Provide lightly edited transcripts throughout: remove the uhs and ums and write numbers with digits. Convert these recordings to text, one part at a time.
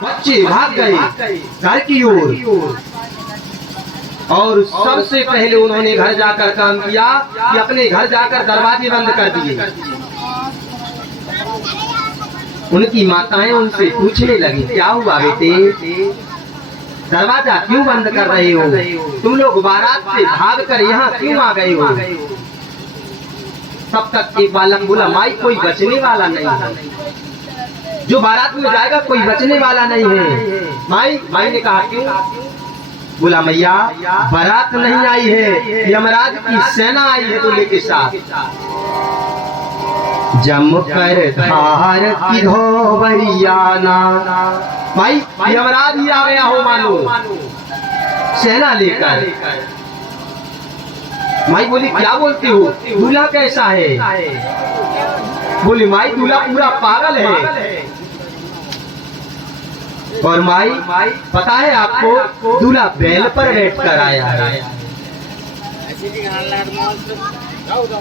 बच्चे भाग गए घर की ओर और सबसे पहले उन्होंने घर जाकर काम किया कि अपने घर जाकर दरवाजे बंद कर दिए। उनकी माताएं उनसे पूछने लगी, क्या हुआ बेटे, दरवाजा क्यों बंद कर रहे हो, तुम लोग बारात से भागकर यहाँ क्यों आ गए हो। तब तक एक बालक बोला, माई कोई बचने वाला नहीं है, जो बारात में जाएगा कोई बचने वाला नहीं है। माई ने कहा क्यों। बोला, मैया बारात नहीं आई है, यमराज की सेना आई है दूल्हे के साथ। जम कर धार की धोबरियाना, माई यमराज ही आ गया हो मानो सेना लेकर। माई बोली, क्या बोलती हो, दूल्हा कैसा है। बोली, माई दूल्हा पूरा पागल है। और माई पता है आपको, दूल्हा बैल पर बैठ कर आया है।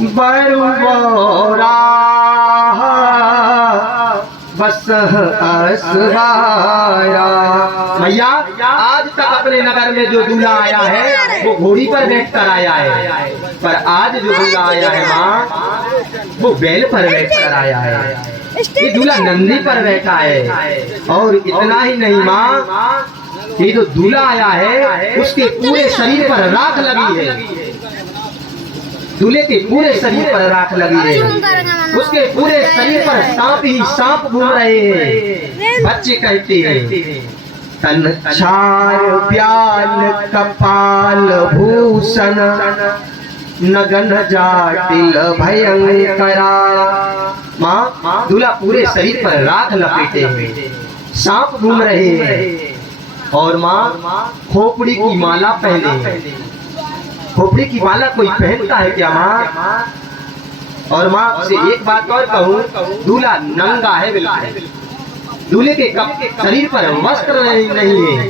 बरुबोरा बस असवारा। भैया आज तक अपने नगर में जो दूल्हा आया है वो घोड़ी पर बैठ कर आया है, पर आज जो दूल्हा आया है माँ वो बैल पर बैठ कर आया है। ये दूल्हा नंदी पर बैठा है। और इतना ही नहीं माँ, ये जो दूल्हा आया है उसके पूरे शरीर पर राख लगी है। दूल्हे के पूरे शरीर पर राख लगी है, उसके पूरे शरीर पर सांप ही सांप घूम रहे हैं। बच्चे कहते हैं, तन छार प्याल कपाल भूषण नगन जाटिल भयंकरा। माँ दूल्हा पूरे शरीर पर राख लपेटे हुए, सांप घूम रहे हैं। और माँ खोपड़ी की माला पहने हैं। खोपड़ी की माला कोई पहनता है क्या माँ। और माँ से एक बात और कहूँ, दूल्हा नंगा है बिल्कुल, दूल्हे के शरीर पर वस्त्र नहीं है।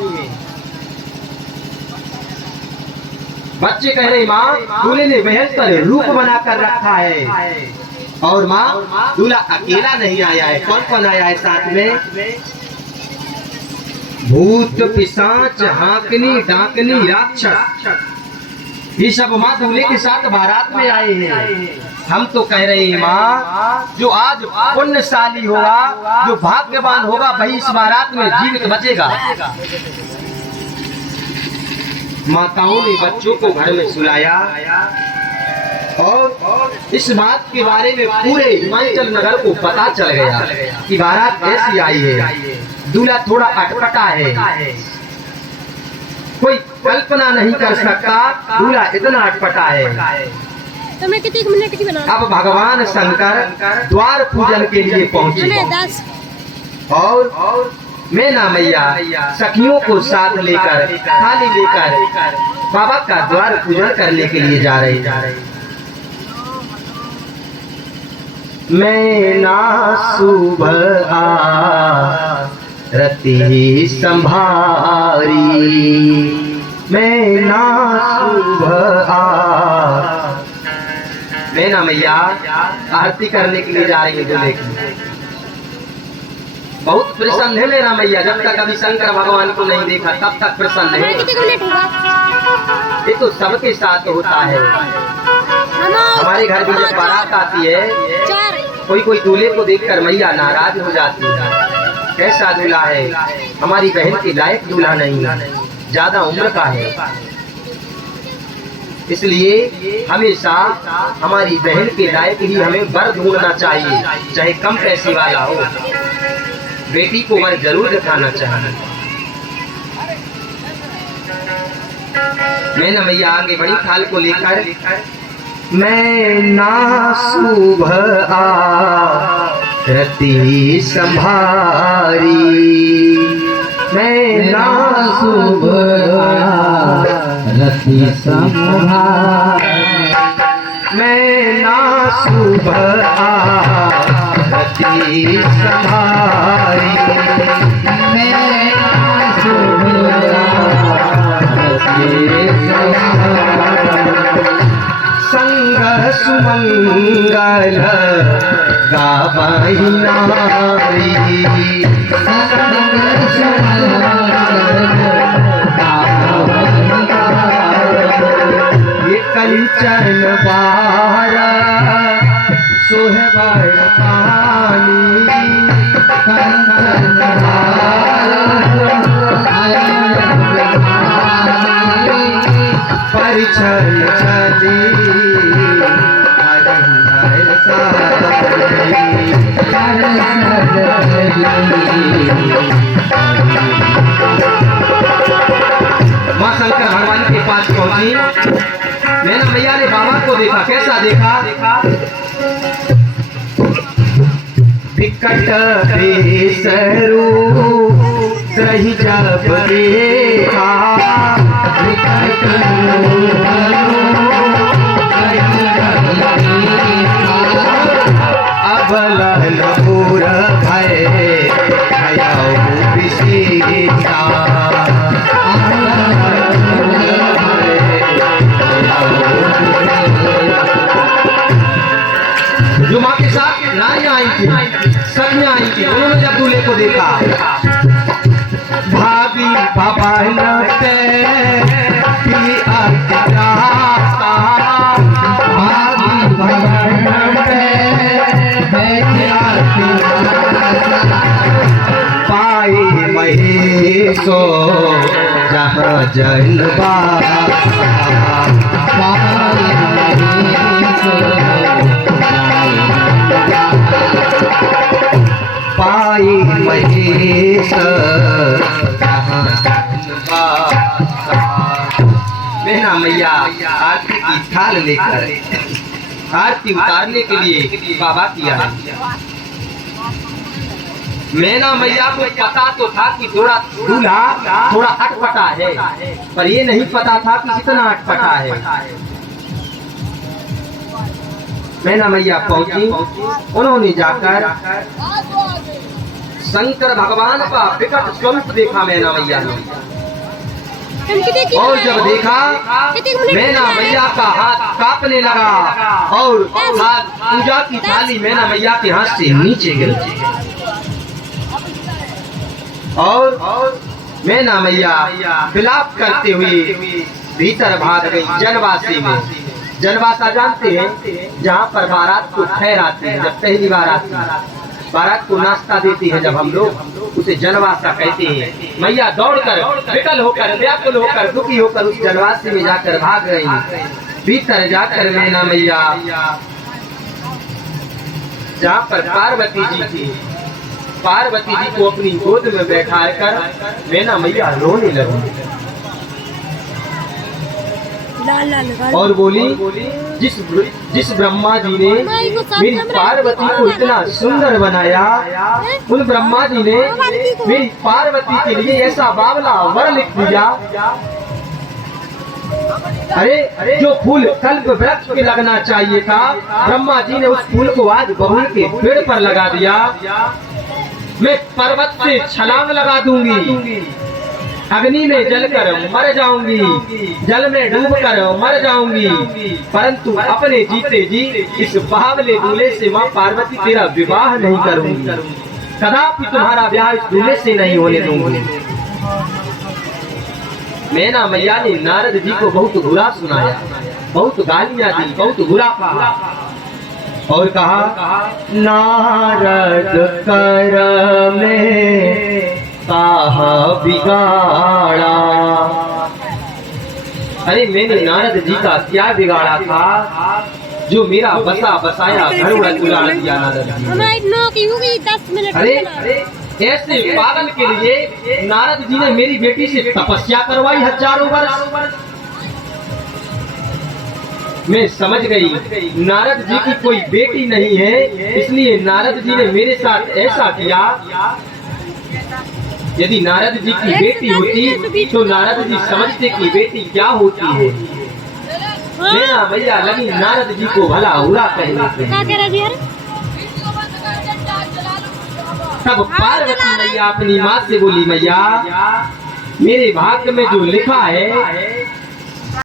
बच्चे कह रहे, माँ दूल्हे ने महल पर रूप बना कर रखा है। और माँ दूल्हा अकेला नहीं आया है, कौन कौन आया है साथ में। भूत पिशाच हाकनी डाकनी राक्षस, ये सब माँ दूल्हे के साथ बारात में आए हैं। हम तो कह रहे हैं माँ, जो आज पुण्यशाली होगा, जो भाग्यवान होगा, वही इस बारात में जीवित बचेगा। माताओं ने बच्चों को घर में सुलाया और इस बात के बारे में पूरे हिमाचल नगर को पता चल गया कि बारात ऐसी आई है। दूल्हा थोड़ा अटपटा है, कोई कल्पना नहीं कर सकता दूल्हा इतना अटपटा है। तो मैं कितने मिनट की बना। अब भगवान शंकर द्वार पूजन के लिए पहुंचे और मैना मैया सखियों को साथ लेकर थाली लेकर बाबा का द्वार पूजन करने के लिए जा रहे। मैना सुबह रति संभारी, मैना सुबह मैना मैया आरती करने के लिए जा रही है दूल्हे की। बहुत प्रसन्न है मेरा मैया, जब तक अभी शंकर भगवान को नहीं देखा तब तक प्रसन्न है। ये तो सबके साथ होता है। हमारे घर भी जब बारात आती है, कोई दूल्हे को देखकर मैया नाराज हो जाती है। कैसा दूल्हा है, हमारी बहन के लायक दूल्हा नहीं, ज्यादा उम्र का है। इसलिए हमेशा हमारी बहन के लायक ही हमें वर ढूंढना चाहिए, चाहे कम पैसे वाला हो। बेटी को वर जरूर दिखाना चाहिए। मैना मैया आगे बड़ी थाल को लेकर, मैना सुबह रति संभारी, मैना सुबह रति संभारी, मैना सुबह रति संभारी, मैना सुबह रति संभारी। संग सुमंगल गावहि नारी, संग परिचन बार सोहबर पानी कंचन परिचन चली हरिहर माँ शंकर भगवान के पास पहुंची। मैना मैया ने बाबा को देखा। कैसा देखा? विकट वेश रूप रही जब देखा, विकट अबलन पूर भय भयऊ विषीता, जो माँ के साथ नारियां आई थी, सखियां आई थी, उन्होंने जब दूल्हे को देखा, भाभी बाबा लगते की अर्थरास्ता, भाभी बाबा लगते पाई महेशो जहाँ जनबा, पाई महेश मैना मैया आरती की थाल लेकर आरती उतारने के लिए बाबा की आई। मैना मैया को पता तो था कि थोड़ा दूल्हा थोड़ा अटपटा है, पर ये नहीं पता था कि कितना अटपटा है। मैना मैया पहुंची। उन्होंने जाकर शंकर भगवान का विकट स्वरूप देखा मैना मैया ने, और जब देखा मैना मैया का हाथ कांपने लगा और हाथ पूजा की थाली मैना मैया के हाथ से नीचे गिर और मैना मैया विलाप करते हुए भीतर भाग गई जनवासी में। जनवासा जानते हैं, जहाँ पर बारात को ठहराते हैं। जब पहली बारात को नाश्ता देती है जब हम लोग, उसे जनवासा कहते हैं। मैया दौड़कर विकल होकर व्याकुल होकर दुखी होकर उस जनवासी में जाकर भाग गई। भीतर जाकर मैना मैया जहाँ पर पार्वती जी थी, पार्वती जी को अपनी गोद में बैठा कर मैना मैया रोने लगी और बोली, जिस ब्रह्मा जी ने मेरी पार्वती को इतना सुंदर बनाया, उन ब्रह्मा जी ने मेरी पार्वती के लिए ऐसा बावला वर लिख दिया। अरे जो फूल कल्प वृक्ष पे लगना चाहिए था, ब्रह्मा जी ने उस फूल को आज बबूल के पेड़ पर लगा दिया। मैं पर्वत से छलांग लगा दूंगी, अग्नि में जलकर मर जाऊंगी, जल में डूबकर मर जाऊंगी, परंतु अपने जीते जी इस बावले दूल्हे से मां पार्वती तेरा विवाह नहीं करूंगी, कदापि तुम्हारा ब्याह इस दूल्हे से नहीं होने दूंगी। मैना मैया ने नारद जी को बहुत बुरा सुनाया, बहुत गालियां दी, बहुत बुरा कहा और कहा, नारद कर में कहा बिगाड़ा। अरे मैंने नारद जी का क्या बिगाड़ा था जो मेरा बसा बसाया घर उजाड़ दिया नारद जी। 10 मिनट। अरे ऐसे पागल के लिए नारद जी ने मेरी बेटी से तपस्या करवाई हजारों वर्ष। मैं समझ गई नारद जी की कोई बेटी नहीं है, इसलिए नारद जी ने मेरे साथ ऐसा किया। यदि नारद जी की बेटी होती तो नारद जी समझते कि बेटी क्या होती है। मैना मैया लगी नारद जी को भला बुरा कहने। तब पार्वती मैया अपनी माँ से बोली, मैया मेरे भाग्य में जो लिखा है